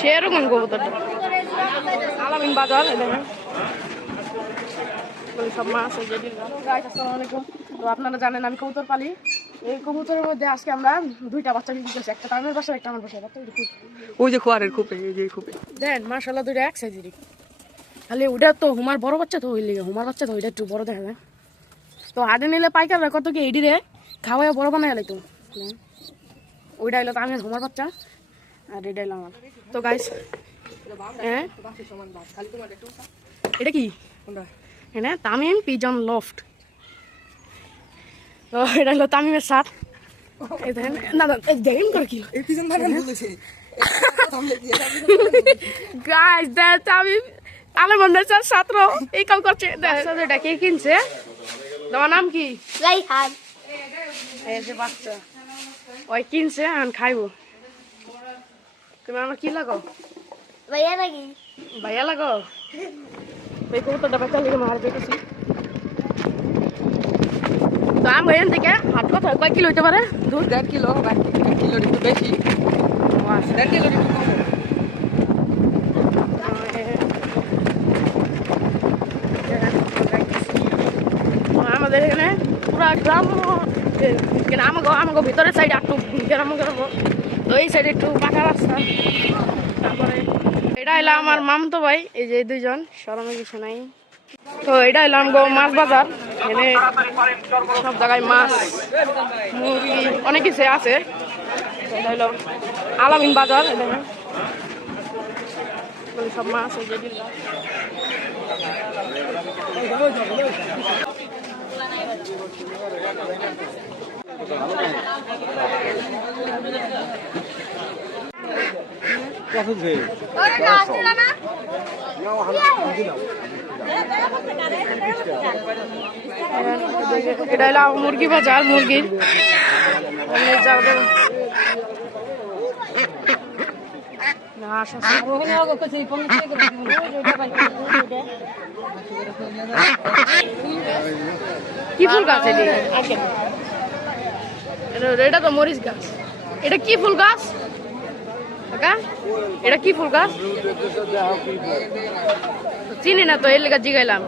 সেরকম কবুতরটা আলামিন বাজার দেখেন। সব মাছ আসসালামু আলাইকুম। তো আপনারা জানেন আমি কবুতর পালি। এই কবুতরের মধ্যে আজকে আমরা দুইটা বাচ্চা বিক্রি করছি। একটা তামিমের বাসায় একটা আমার করছি। ওই যে খোয়ারের খুপে এই যে খুপে। দেন মার্শাল্লাহ দুইটা এক সাইজেরই খালি ওটা তো হুমার বড় বাচ্চা তো ওই লিগে হুমার বাচ্চা তো ওইটা একটু বড় দেখা যায়। তো হাটে নিলে পাইকাররা কত কি এডি রে? খাওয়াই বড় বানাই লাইতো। ওইটা হইল তো আমি হুমার বাচ্চা আর এটা হইল আমার। তো গাইস হ্যাঁ? এটা কি? হ্যাঁ তামিম পিজন লফট তো এটা হলো তামিমের সাথ এই দেখেন না না এই দেখেন করে কি গাইস আমি স্যার ছাত্র এই কাম করছে। এটা কে কিনছে? তোমার নাম কি? রাইহান। এই যে বাচ্চা। ওই কিনছে এখন খাইবো। তুমি আমার কি লাগো? ভাইয়া নাকি ভাইয়া লাগো? ওই কবুতরটা বাচ্চা লিগে মার পেতেছি তো আম এখান থেকে হাট কথা কয় কিলো হইতে পারে? দূর দেড় কিলো বা এক কিলোর একটু বেশি। দেড় কিলোর একটু কম। আমাদের এখানে পুরা গ্রাম আমাকে আমাকে ভিতরের সাইডে একটু গ্রাম গ্রাম। তো এই সাইডে একটু পাকা রাস্তা। তারপরে এটা হলো আমার মামতো ভাই, এই যে দুইজন, সরমে কিছু নাই। তো এটা হলো আমগো মাছ বাজার। এখানে সব জায়গায় মাছ, মুরগি, অনেক কিছু আছে। এটা হলো আলামিন বাজার এটা সব মাছ, এই যে এগুলো। এটা হলো মুরগি বাজার মুরগির কি ফুল গাছ এটি তো মরিচ গাছ। এটা কি ফুল গাছ? কাকা, এটা কি ফুল গাছ? চিনি না তো, এর লেগে জিগাইলাম।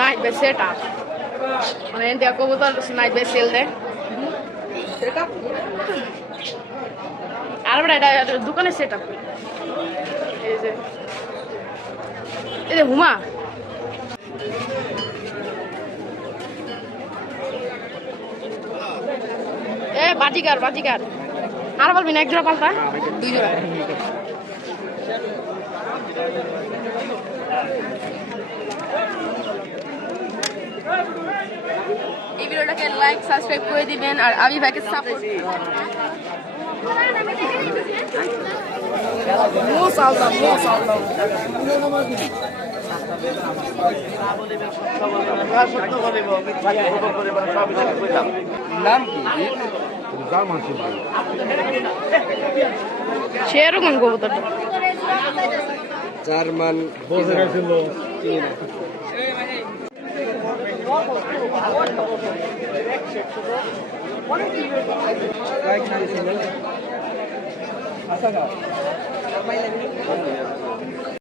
নাইট বাই সেট। মানে ইন্ডিয়া কবুতর নাইট বাই সেল দেয় আর এটা দোকানে সেট আপ এই যে হুমা। বাজিকার বাজিকার আর বলবি না এক জোড়া পাল্টা দুই জোড়া এই ভিডিওটাকে লাইক সাবস্ক্রাইব করে দিবেন আর আবি ভাইকে সাপোর্ট মোস আলদা মোস আলদা নাম কি সেরকম কবুতরটা জার্মান আচ্ছা